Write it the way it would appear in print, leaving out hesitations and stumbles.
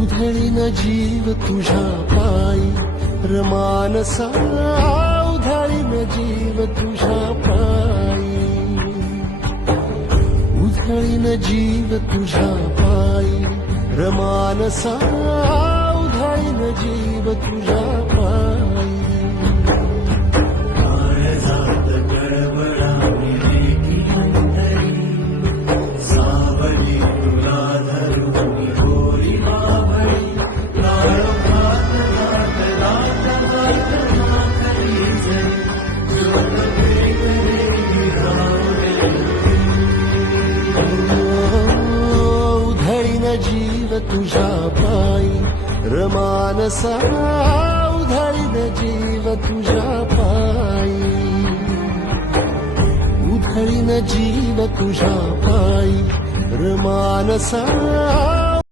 उधळीन जीव तुझ्या पायी रमानसा उधळीन जीव तुझ्या पायी उधळीन जीव तुझ्या पायी रमानसा उधळीन जीव तुझ्या पायी काळजात गडबडाने अंतरी सावली तुला धरून गोरी बाभळी काळोखात जात जात जात नाकरी जरी ज्योत वेगळी रावले उधळीन जीव तुझ्या पायी रमानसा उधळीन जीव तुझ्या पायी उधळीन जीव तुझ्या पायी रमानसा